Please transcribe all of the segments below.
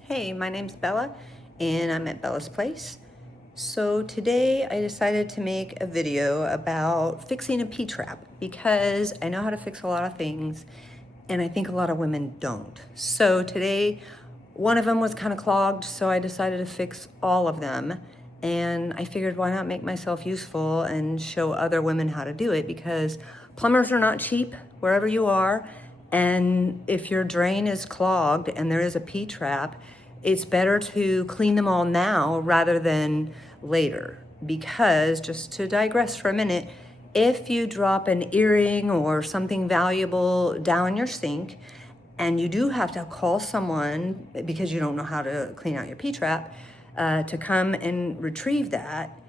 Hey, my name's Bella and I'm at Bella's Place. So today I decided to make a video about fixing a P-trap because I know how to fix a lot of things and I think a lot of women don't. So today one of them was kind of clogged, so I decided to fix all of them, and I figured why not make myself useful and show other women how to do it, because plumbers are not cheap wherever you are, and if your drain is clogged and there is a P-trap, it's better to clean them all now rather than later. Because, just to digress for a minute, if you drop an earring or something valuable down your sink and you do have to call someone because you don't know how to clean out your P-trap to come and retrieve that,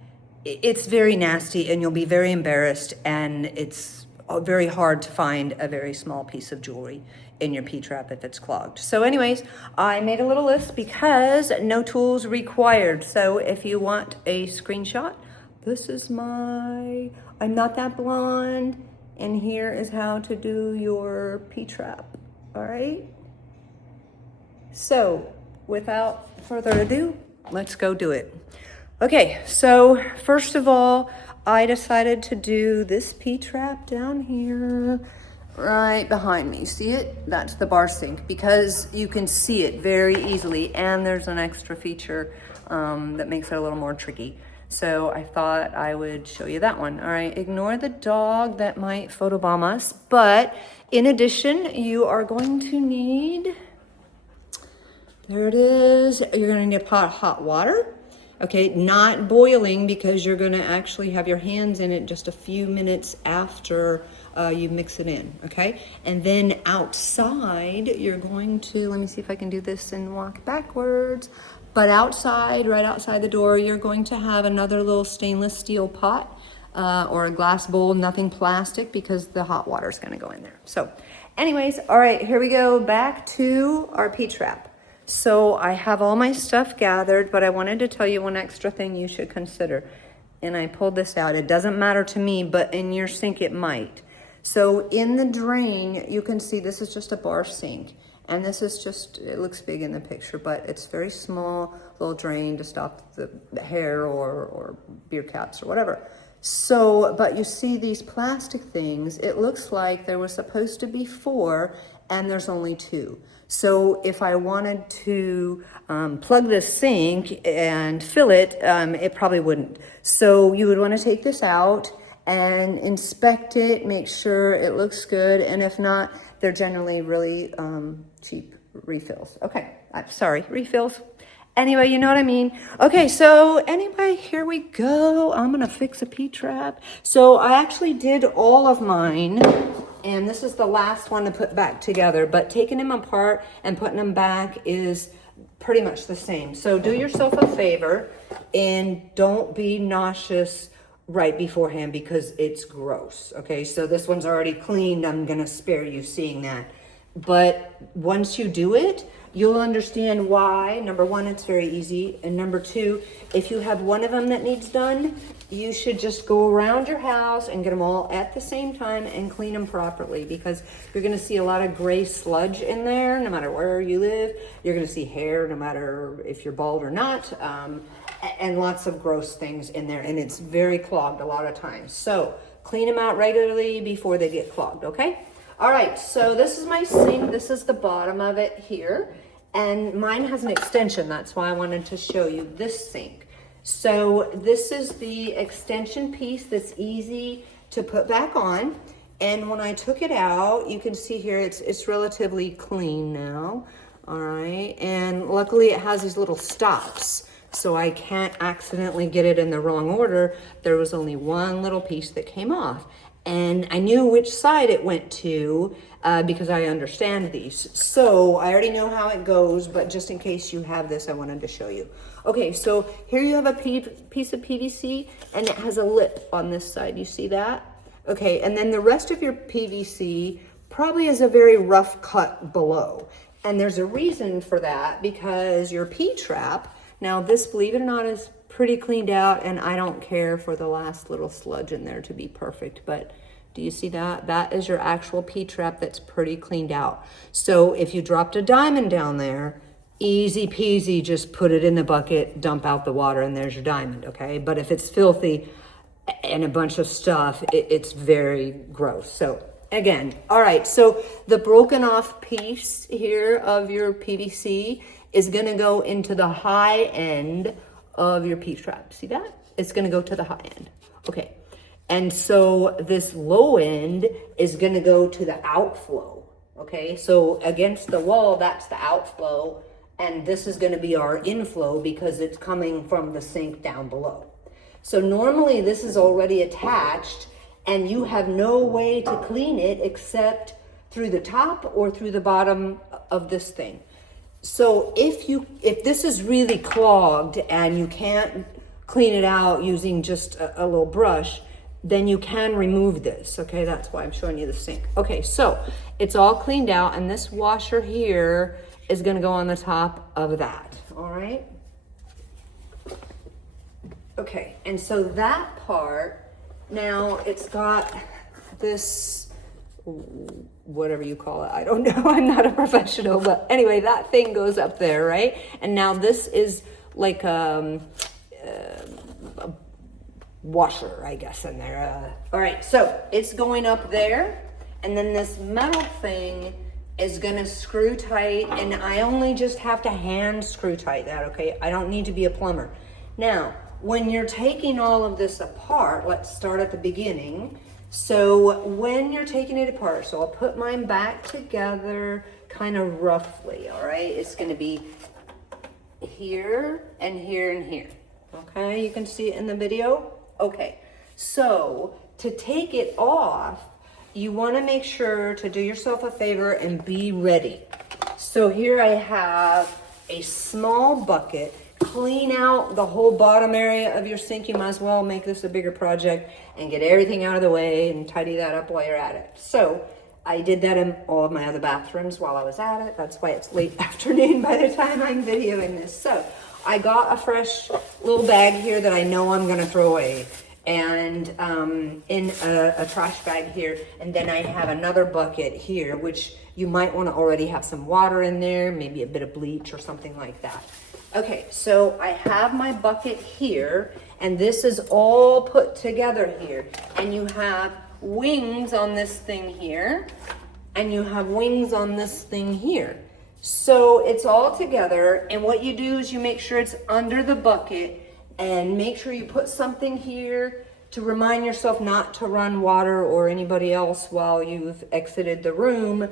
it's very nasty and you'll be very embarrassed, and it's very hard to find a very small piece of jewelry in your P-trap if it's clogged. So anyways, I made a little list because no tools required. So if you want a screenshot, this is I'm not that blonde, and here is how to do your P-trap, all right? So without further ado, let's go do it. Okay, so first of all, I decided to do this P-trap down here, right behind me. See it? That's the bar sink, because you can see it very easily, and there's an extra feature that makes it a little more tricky. So I thought I would show you that one. All right, ignore the dog that might photobomb us, but in addition, you are going to need, there it is, you're gonna need a pot of hot water. Okay, not boiling, because you're gonna actually have your hands in it just a few minutes after you mix it in, okay? And then outside, you're going to, let me see if I can do this and walk backwards. But outside, right outside the door, you're going to have another little stainless steel pot or a glass bowl, nothing plastic, because the hot water is gonna go in there. So anyways, all right, here we go, back to our P-trap. So I have all my stuff gathered, but I wanted to tell you one extra thing you should consider. And I pulled this out. It doesn't matter to me, but in your sink it might. So in the drain, you can see this is just a bar sink. And this is just, it looks big in the picture, but it's very small, little drain to stop the hair or beer caps or whatever. So, but you see these plastic things, it looks like there was supposed to be 4 and there's only 2. So if I wanted to plug this sink and fill it, it probably wouldn't. So you would want to take this out and inspect it, make sure it looks good, and if not, they're generally really cheap refills. Okay, sorry, refills. Anyway, you know what I mean. Okay, so anyway, here we go. I'm gonna fix a P-trap. So I actually did all of mine, and this is the last one to put back together, but taking them apart and putting them back is pretty much the same. So do yourself a favor and don't be nauseous right beforehand, because it's gross, okay? So this one's already cleaned. I'm gonna spare you seeing that. But once you do it, you'll understand why. Number one, it's very easy. And number two, if you have one of them that needs done, you should just go around your house and get them all at the same time and clean them properly, because you're gonna see a lot of gray sludge in there, no matter where you live. You're gonna see hair, no matter if you're bald or not, and lots of gross things in there. And it's very clogged a lot of times. So clean them out regularly before they get clogged, okay? All right, so this is my sink. This is the bottom of it here. And mine has an extension. That's why I wanted to show you this sink. So this is the extension piece that's easy to put back on. And when I took it out, you can see here, it's relatively clean now. All right, and luckily it has these little stops, so I can't accidentally get it in the wrong order. There was only one little piece that came off. And I knew which side it went to because I understand these. So I already know how it goes, but just in case you have this, I wanted to show you. Okay, so here you have a piece of PVC, and it has a lip on this side. You see that? Okay, and then the rest of your PVC probably is a very rough cut below. And there's a reason for that, because your P-trap, now this, believe it or not, is pretty cleaned out, and I don't care for the last little sludge in there to be perfect, but do you see that? That is your actual P-trap that's pretty cleaned out. So if you dropped a diamond down there, easy peasy, just put it in the bucket, dump out the water, and there's your diamond, okay? But if it's filthy and a bunch of stuff, it's very gross. So again, all right, so the broken off piece here of your PVC is gonna go into the high end of your P-trap. See that? It's gonna go to the high end, okay. And so this low end is gonna go to the outflow, okay? So against the wall, that's the outflow, and this is gonna be our inflow because it's coming from the sink down below. So normally this is already attached and you have no way to clean it except through the top or through the bottom of this thing. So if this is really clogged and you can't clean it out using just a little brush, then you can remove this, okay? That's why I'm showing you the sink. Okay, so it's all cleaned out and this washer here is gonna go on the top of that, all right? Okay, and so that part, now it's got this, whatever you call it, I don't know, I'm not a professional, but anyway, that thing goes up there, right? And now this is like a washer, I guess, in there. All right, so it's going up there, and then this metal thing is gonna screw tight, and I only just have to hand screw tight that, okay? I don't need to be a plumber. Now, when you're taking all of this apart, let's start at the beginning. So when you're taking it apart, so I'll put mine back together kind of roughly, all right? It's gonna be here and here and here, okay? You can see it in the video? Okay, so to take it off, you wanna make sure to do yourself a favor and be ready. So here I have a small bucket. Clean out the whole bottom area of your sink. You might as well make this a bigger project and get everything out of the way and tidy that up while you're at it. So I did that in all of my other bathrooms while I was at it. That's why it's late afternoon by the time I'm videoing this. So I got a fresh little bag here that I know I'm gonna throw away, and in a trash bag here, and then I have another bucket here, which you might want to already have some water in there, maybe a bit of bleach or something like that. Okay, so I have my bucket here, and this is all put together here, and you have wings on this thing here, and you have wings on this thing here. So it's all together, and what you do is you make sure it's under the bucket, and make sure you put something here to remind yourself not to run water or anybody else while you've exited the room.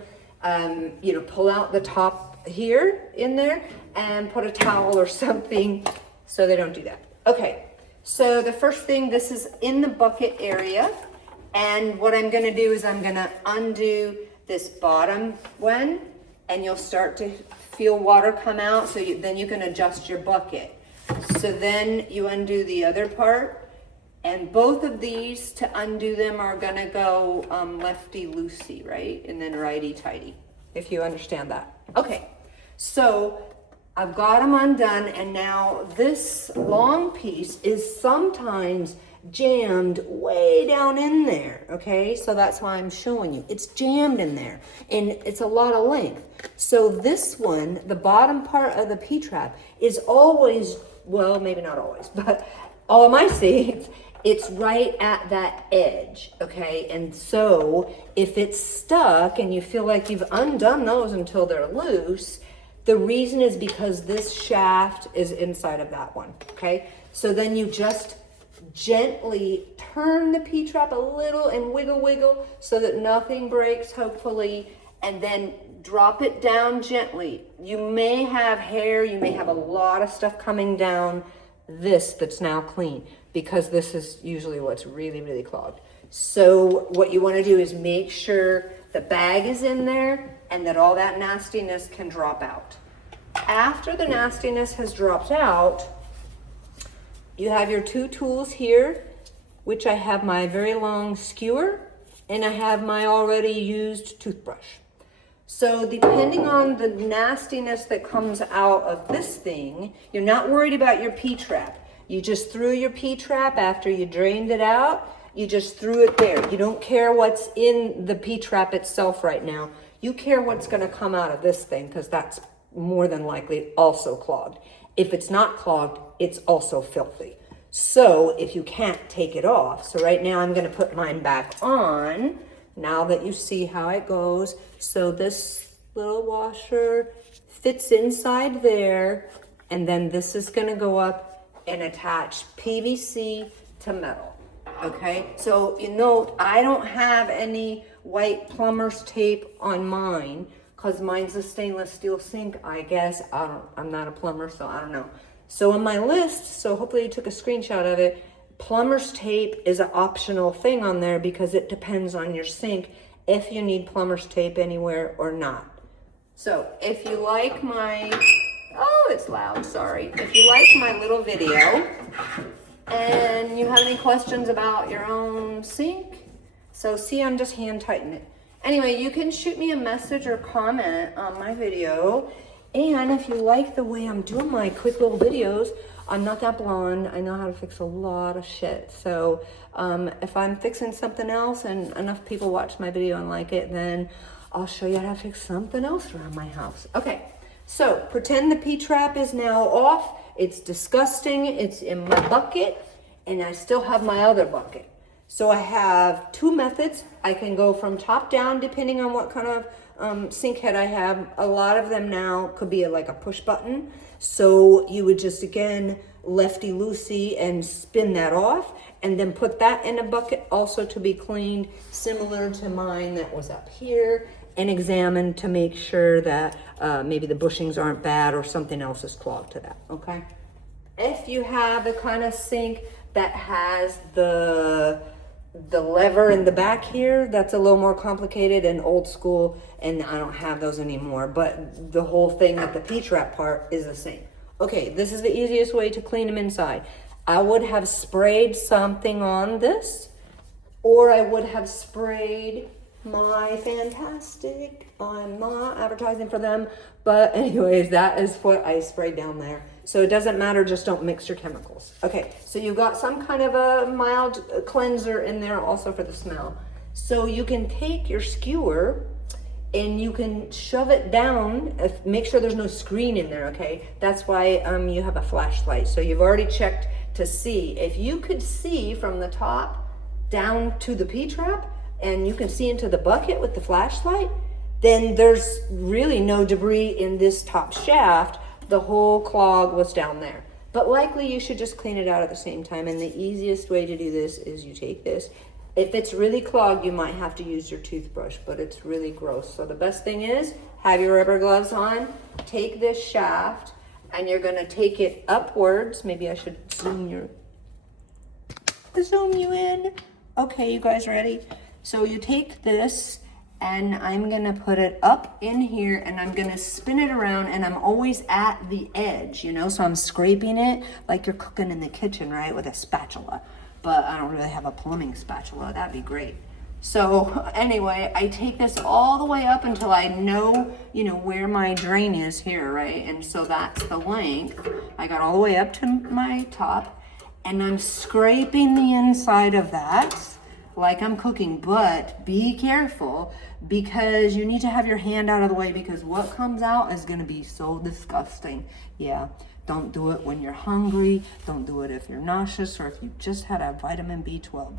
You know, pull out the top here in there and put a towel or something so they don't do that. Okay, so the first thing, this is in the bucket area, and what I'm gonna do is I'm gonna undo this bottom one, and you'll start to feel water come out, so then you can adjust your bucket. So then you undo the other part, and both of these, to undo them, are gonna go lefty-loosey, right? And then righty-tighty, if you understand that. Okay, so I've got them undone, and now this long piece is sometimes jammed way down in there, okay? So that's why I'm showing you. It's jammed in there, and it's a lot of length. So this one, the bottom part of the P-trap, is always, well, maybe not always, but all of my sinks, it's right at that edge, okay? And so if it's stuck and you feel like you've undone those until they're loose, the reason is because this shaft is inside of that one, okay? So then you just gently turn the P-trap a little and wiggle, wiggle, so that nothing breaks, hopefully, and then drop it down gently. You may have hair, you may have a lot of stuff coming down this that's now clean, because this is usually what's really, really clogged. So what you want to do is make sure the bag is in there and that all that nastiness can drop out. After the nastiness has dropped out, you have your two tools here, which I have my very long skewer, and I have my already used toothbrush. So depending on the nastiness that comes out of this thing, you're not worried about your P-trap. You just threw your P-trap after you drained it out. You just threw it there. You don't care what's in the P-trap itself right now. You care what's going to come out of this thing, because that's more than likely also clogged. If it's not clogged, it's also filthy. So if you can't take it off, so right now I'm gonna put mine back on, now that you see how it goes. So this little washer fits inside there, and then this is gonna go up and attach PVC to metal, okay? So you note, I don't have any white plumber's tape on mine, because mine's a stainless steel sink, I guess. I'm not a plumber, so I don't know. So on my list, so hopefully you took a screenshot of it, plumber's tape is an optional thing on there because it depends on your sink if you need plumber's tape anywhere or not. So if you like my, oh, it's loud, sorry. If you like my little video and you have any questions about your own sink, so see, I'm just hand tightening it. Anyway, you can shoot me a message or comment on my video. And if you like the way I'm doing my quick little videos, I'm not that blonde. I know how to fix a lot of shit. So if I'm fixing something else and enough people watch my video and like it, then I'll show you how to fix something else around my house. Okay, so pretend the P-trap is now off. It's disgusting. It's in my bucket, and I still have my other bucket. So I have two methods. I can go from top down depending on what kind of sink head I have. A lot of them now could be like a push button. So you would just, again, lefty-loosey and spin that off and then put that in a bucket also to be cleaned, similar to mine that was up here, and examined to make sure that maybe the bushings aren't bad or something else is clogged to that, okay? If you have the kind of sink that has the lever in the back here, that's a little more complicated and old school, and I don't have those anymore, but the whole thing at the P-trap part is the same. Okay, this is the easiest way to clean them inside. I would have sprayed something on this, or I would have sprayed my Fantastic, I'm not advertising for them, but anyways, that is what I sprayed down there. So it doesn't matter, just don't mix your chemicals. Okay, so you've got some kind of a mild cleanser in there also for the smell. So you can take your skewer and you can shove it down, make sure there's no screen in there, okay? That's why you have a flashlight. So you've already checked to see. If you could see from the top down to the P-trap and you can see into the bucket with the flashlight, then there's really no debris in this top shaft. The whole clog was down there. But likely you should just clean it out at the same time. And the easiest way to do this is you take this. If it's really clogged, you might have to use your toothbrush, but it's really gross. So the best thing is have your rubber gloves on, take this shaft, and you're gonna take it upwards. Maybe I should zoom you in. Okay, you guys ready? So you take this, and I'm gonna put it up in here and I'm gonna spin it around, and I'm always at the edge, you know, so I'm scraping it like you're cooking in the kitchen, right, with a spatula. But I don't really have a plumbing spatula, that'd be great. So anyway, I take this all the way up until I know, you know, where my drain is here, right? And so that's the length. I got all the way up to my top, and I'm scraping the inside of that like I'm cooking, but be careful because you need to have your hand out of the way, because what comes out is gonna be so disgusting. Yeah, don't do it when you're hungry. Don't do it if you're nauseous or if you just had a vitamin B12.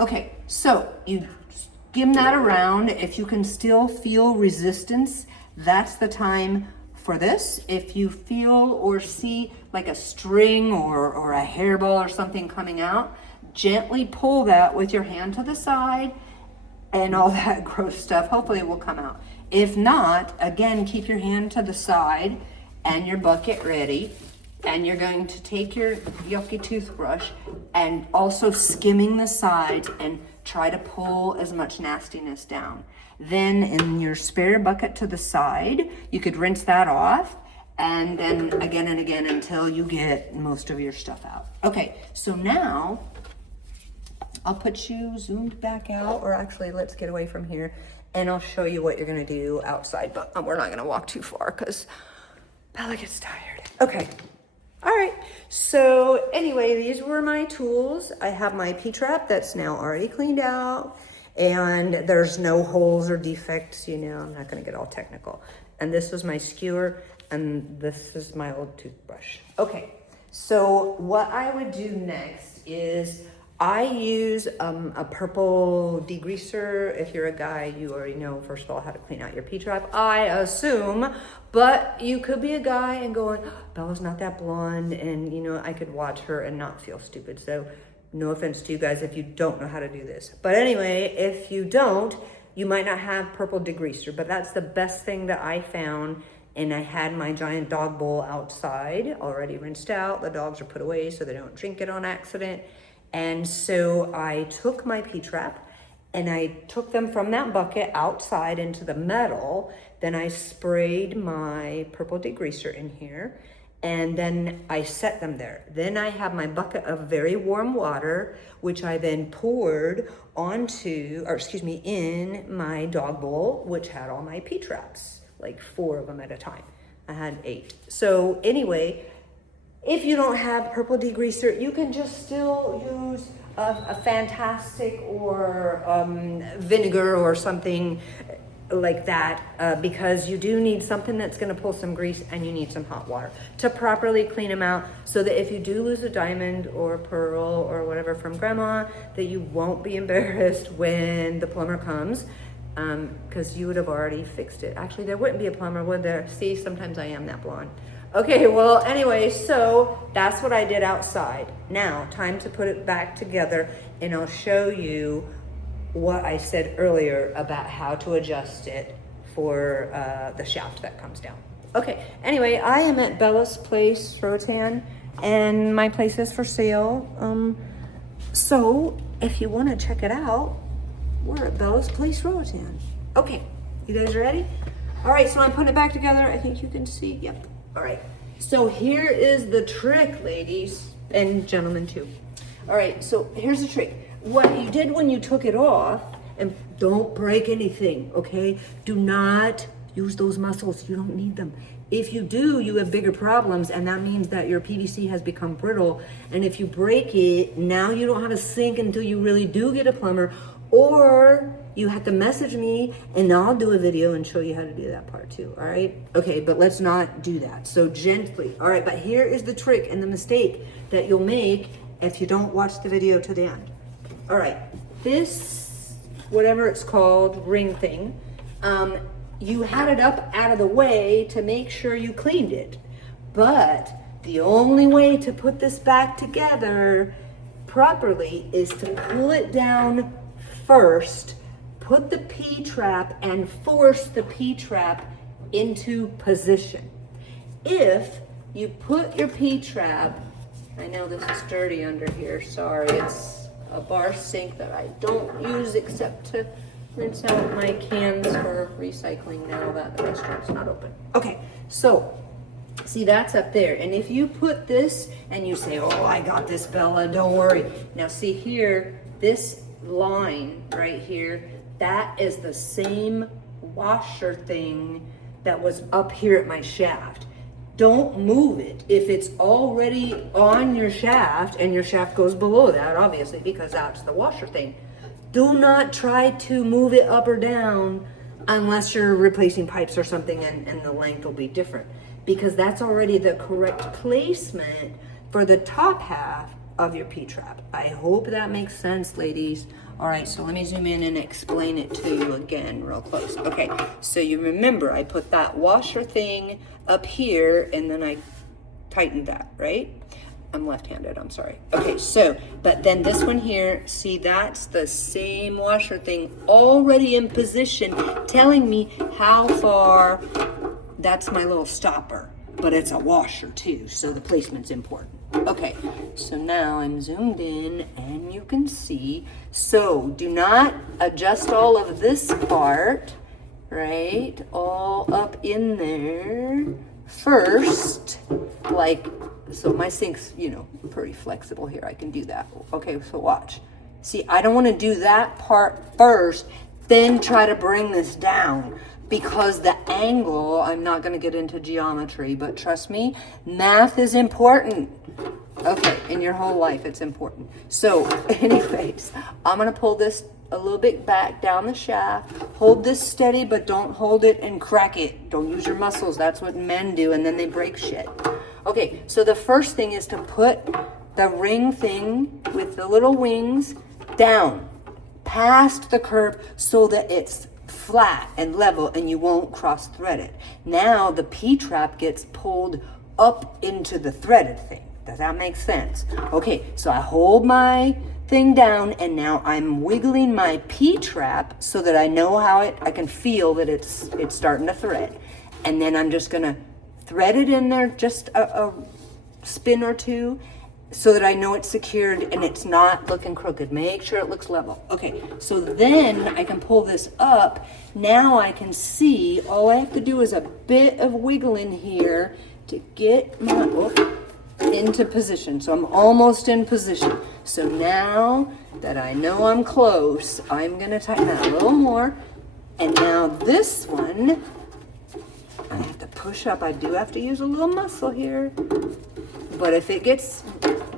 Okay, so you skim that around. If you can still feel resistance, that's the time for this. If you feel or see like a string or a hairball or something coming out, gently pull that with your hand to the side, and all that gross stuff hopefully will come out. If not, again, keep your hand to the side and your bucket ready, and you're going to take your yucky toothbrush and also skimming the sides and try to pull as much nastiness down. Then in your spare bucket to the side, you could rinse that off, and then again and again until you get most of your stuff out. Okay, so now I'll put you zoomed back out, or actually let's get away from here and I'll show you what you're gonna do outside, but we're not gonna walk too far because Bella gets tired. Okay, all right, so anyway, these were my tools. I have my P-trap that's now already cleaned out, and there's no holes or defects, you know, I'm not gonna get all technical. and this is my skewer, and this is my old toothbrush. Okay, so what I would do next is I use a purple degreaser. If you're a guy, you already know, first of all, how to clean out your P-trap, I assume. But you could be a guy and going, Bella's not that blonde, and you know, I could watch her and not feel stupid. So no offense to you guys if you don't know how to do this. But anyway, if you don't, you might not have purple degreaser, but that's the best thing that I found. And I had my giant dog bowl outside, already rinsed out. The dogs are put away so they don't drink it on accident. And so I took my P-trap and I took them from that bucket outside into the metal. Then I sprayed my purple degreaser in here, and then I set them there. Then I have my bucket of very warm water, which I then poured in my dog bowl, which had all my P-traps, like 4 of them at a time. I had 8. So anyway, if you don't have purple degreaser, you can just still use a Fantastic or vinegar or something like that, because you do need something that's going to pull some grease, and you need some hot water to properly clean them out, so that if you do lose a diamond or pearl or whatever from grandma, that you won't be embarrassed when the plumber comes, because you would have already fixed it. Actually, there wouldn't be a plumber, would there? See, sometimes I am that blonde. Okay, well, anyway, so that's what I did outside. Now, time to put it back together, and I'll show you what I said earlier about how to adjust it for the shaft that comes down. Okay, anyway, I am at Bella's Place, Roatan, and my place is for sale. So if you want to check it out, we're at Bella's Place, Roatan. Okay, you guys ready? All right, so I'm putting it back together. I think you can see, yep. All right, so here is the trick, ladies and gentlemen too. All right, so here's the trick. What you did when you took it off, and don't break anything, okay? Do not use those muscles, you don't need them. If you do, you have bigger problems, and that means that your PVC has become brittle, and if you break it, now you don't have a sink until you really do get a plumber, or you have to message me and I'll do a video and show you how to do that part too, all right? Okay, but let's not do that, so gently. All right, but here is the trick and the mistake that you'll make if you don't watch the video to the end. All right, this, whatever it's called, ring thing, you had it up out of the way to make sure you cleaned it. But the only way to put this back together properly is to pull it down first, put the P-trap and force the P-trap into position. If you put your P-trap, I know this is dirty under here, sorry, it's a bar sink that I don't use except to rinse out my cans for recycling now that the restaurant's not open. Okay, so see, that's up there, and if you put this and you say, oh, I got this, Bella, don't worry. Now see here, this line right here, that is the same washer thing that was up here at my shaft. Don't move it if it's already on your shaft, and your shaft goes below that, obviously, because that's the washer thing. Do not try to move it up or down unless you're replacing pipes or something, and the length will be different, because that's already the correct placement for the top half of your P-trap. I hope that makes sense, ladies. All right, so let me zoom in and explain it to you again real close. Okay, so you remember I put that washer thing up here, and then I tightened that, right? I'm left-handed, I'm sorry. Okay, so, but then this one here, see, that's the same washer thing already in position, telling me how far. That's my little stopper, but it's a washer too, so the placement's important. Okay, so now I'm zoomed in and you can see. So do not adjust all of this part, right? All up in there first, like, so my sink's, you know, pretty flexible here. I can do that. Okay, so watch. See, I don't want to do that part first, then try to bring this down, because the angle, I'm not going to get into geometry, but trust me, math is important. Okay, in your whole life, it's important. So anyways, I'm going to pull this a little bit back down the shaft. Hold this steady, but don't hold it and crack it. Don't use your muscles. That's what men do, and then they break shit. Okay, so the first thing is to put the ring thing with the little wings down past the curb so that it's flat and level and you won't cross thread it. Now the P-trap gets pulled up into the threaded thing. Does that make sense? Okay, so I hold my thing down and now I'm wiggling my P-trap so that I know how I can feel that it's starting to thread. And then I'm just gonna thread it in there just a spin or two so that I know it's secured and it's not looking crooked. Make sure it looks level. Okay, so then I can pull this up. Now I can see, all I have to do is a bit of wiggling here to get my, into position. So I'm almost in position. So now that I know I'm close, I'm gonna tighten that a little more. And now this one, I have to push up. I do have to use a little muscle here. But if it gets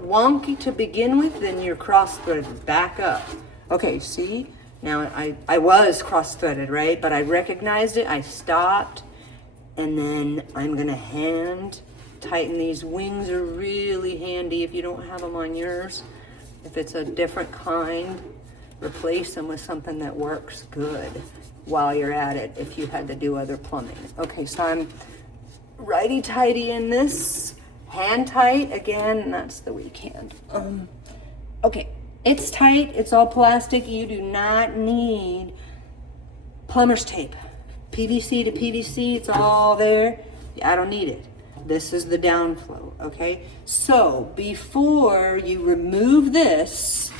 wonky to begin with, then you're cross-threaded. Back up. Okay, see? Now I was cross-threaded, right? But I recognized it, I stopped, and then I'm gonna hand tighten. These wings are really handy if you don't have them on yours. If it's a different kind, replace them with something that works good while you're at it if you had to do other plumbing. Okay, so I'm righty-tighty in this, hand tight again, and that's the weak hand. Okay, it's tight, it's all plastic. You do not need plumber's tape. PVC to PVC, it's all there. I don't need it. This is the downflow, okay? So before you remove this,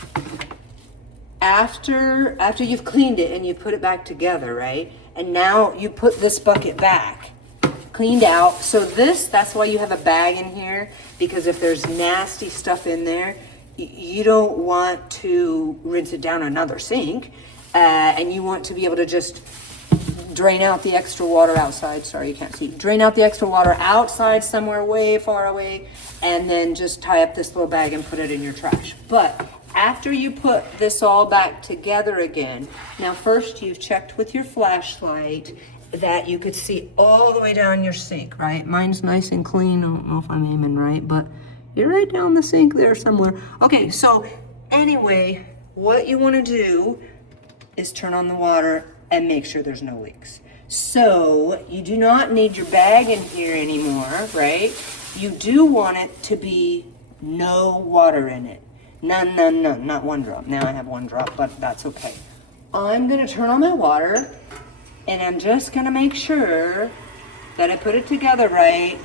after you've cleaned it and you put it back together, right? And now you put this bucket back, cleaned out. So that's why you have a bag in here, because if there's nasty stuff in there, you don't want to rinse it down another sink, and you want to be able to just drain out the extra water outside. Sorry, you can't see. Drain out the extra water outside somewhere way far away, and then just tie up this little bag and put it in your trash. But after you put this all back together again, now first you've checked with your flashlight that you could see all the way down your sink, right? Mine's nice and clean. I don't know if I'm aiming right, but you're right down the sink there somewhere. Okay, so anyway, what you want to do is turn on the water and make sure there's no leaks. So you do not need your bag in here anymore, right? You do want it to be no water in it. None, not one drop. Now I have one drop, but that's okay. I'm gonna turn on my water, and I'm just gonna make sure that I put it together right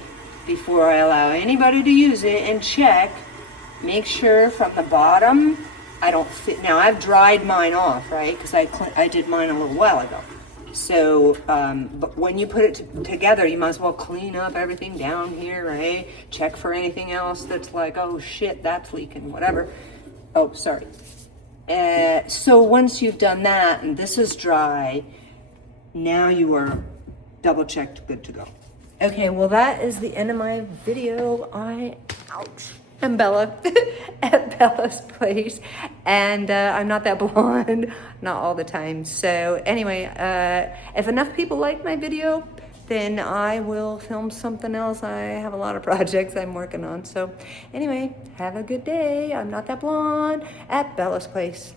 before I allow anybody to use it, and check, make sure from the bottom I don't fit. Now I've dried mine off, right? Because I did mine a little while ago. So, but when you put it together, you might as well clean up everything down here, right? Check for anything else that's like, oh shit, that's leaking, whatever. Oh, sorry. So once you've done that, and this is dry, now you are double checked, good to go. Okay, well that is the end of my video. Ouch. I'm Bella at Bella's place, and I'm not that blonde, not all the time. So anyway, if enough people like my video, then I will film something else. I have a lot of projects I'm working on. So anyway, have a good day. I'm not that blonde at Bella's place.